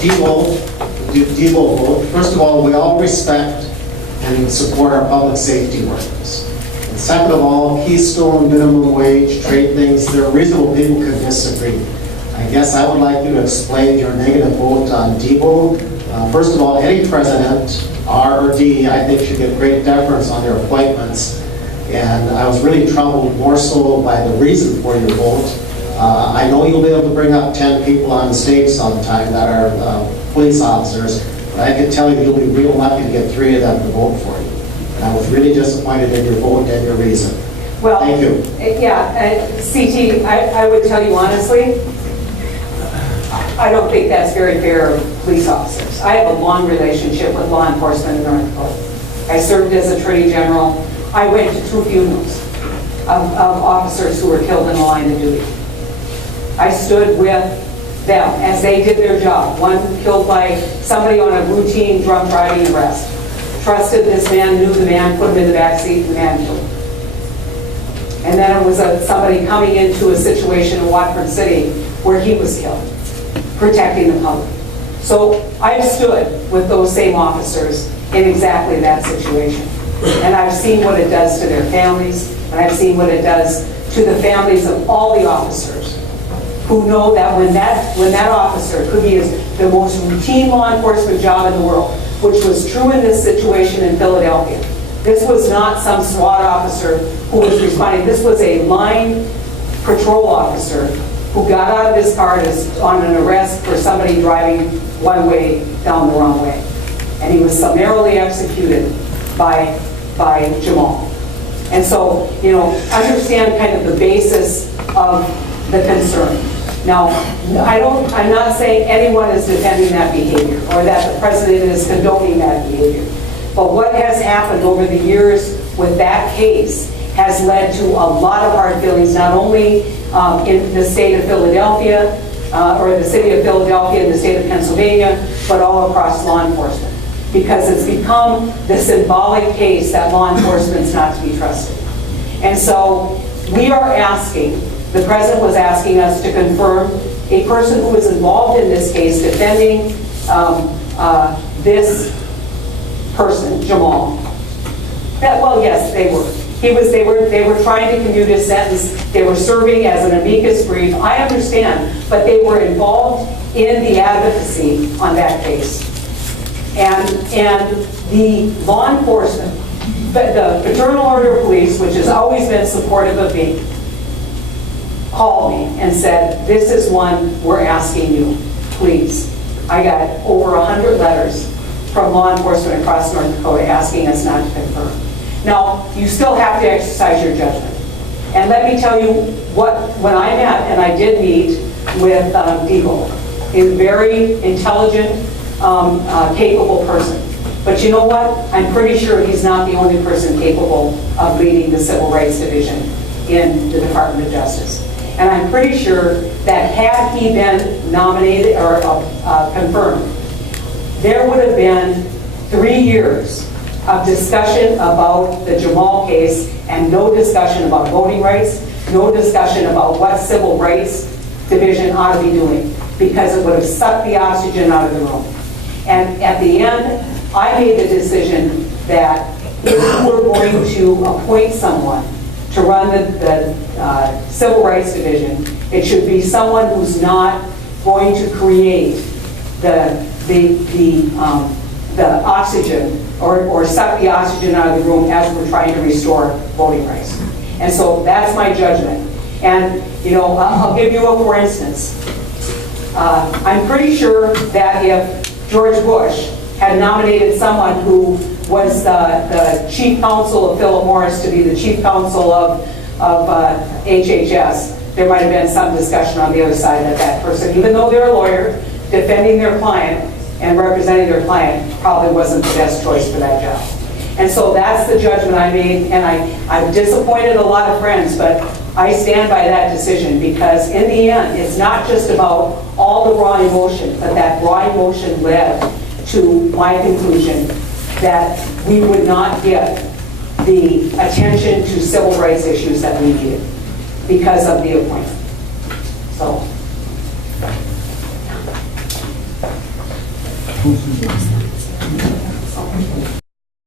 Debo vote. First of all, we all respect and support our public safety workers. And second of all, Keystone, minimum wage, trade things, there are reasonable people who can disagree. I guess I would like you to explain your negative vote on Debo. First of all, any president, R or D, I think should get great deference on their appointments. And I was really troubled more so by the reason for your vote. I know you'll be able to bring up 10 people on stage sometime that are police officers, but I can tell you you'll be real lucky to get 3 of them to vote for you. And I was really disappointed in your vote and your reason. Well, thank you. Yeah, CT, I would tell you honestly, I don't think that's very fair of police officers. I have a long relationship with law enforcement in North Dakota. I served as Attorney General. I went to 2 funerals of officers who were killed in the line of duty. I stood with them as they did their job. One killed by somebody on a routine drunk driving arrest. Trusted this man, knew the man, put him in the back seat, the man killed him. And then it was somebody coming into a situation in Watford City where he was killed, protecting the public. So I've stood with those same officers in exactly that situation. And I've seen what it does to their families, and I've seen what it does to the families of all the officers who know that when that officer could be the most routine law enforcement job in the world, which was true in this situation in Philadelphia. This was not some SWAT officer who was responding. This was a line patrol officer who got out of his car on an arrest for somebody driving one way down the wrong way. And he was summarily executed by Jamal. And so, you know, understand kind of the basis of the concern. Now, I'm not saying anyone is defending that behavior or that the president is condoning that behavior. But what has happened over the years with that case has led to a lot of hard feelings, not only in the state of Philadelphia, or the city of Philadelphia and the state of Pennsylvania, but all across law enforcement. Because it's become the symbolic case that law enforcement is not to be trusted. And so we are asking, the president was asking us to confirm a person who was involved in this case defending this person, Jamal. Well, yes, they were. They were trying to commute his sentence. They were serving as an amicus brief. I understand, but they were involved in the advocacy on that case. And the law enforcement, the Fraternal Order of Police, which has always been supportive of me, called me and said, this is one we're asking you, please. I got over 100 letters from law enforcement across North Dakota asking us not to confirm. Now, you still have to exercise your judgment. And let me tell you when I met, and I did meet with Debo, he's a very intelligent, capable person. But you know what? I'm pretty sure he's not the only person capable of leading the Civil Rights Division in the Department of Justice. And I'm pretty sure that had he been nominated or confirmed, there would have been 3 years of discussion about the Jamal case and no discussion about voting rights, no discussion about what Civil Rights Division ought to be doing, because it would have sucked the oxygen out of the room. And at the end, I made the decision that if we were going to appoint someone to run the Civil Rights Division, it should be someone who's not going to create the oxygen or suck the oxygen out of the room as we're trying to restore voting rights. And so that's my judgment. And you know, I'll give you a for instance. I'm pretty sure that if George Bush had nominated someone who was the chief counsel of Philip Morris to be the chief counsel of HHS, there might have been some discussion on the other side that that person, even though they're a lawyer, defending their client and representing their client, probably wasn't the best choice for that job. And so that's the judgment I made, and I've disappointed a lot of friends, but I stand by that decision because in the end, it's not just about all the raw emotion, but that raw emotion led to my conclusion that we would not get the attention to civil rights issues that we needed because of the appointment. So.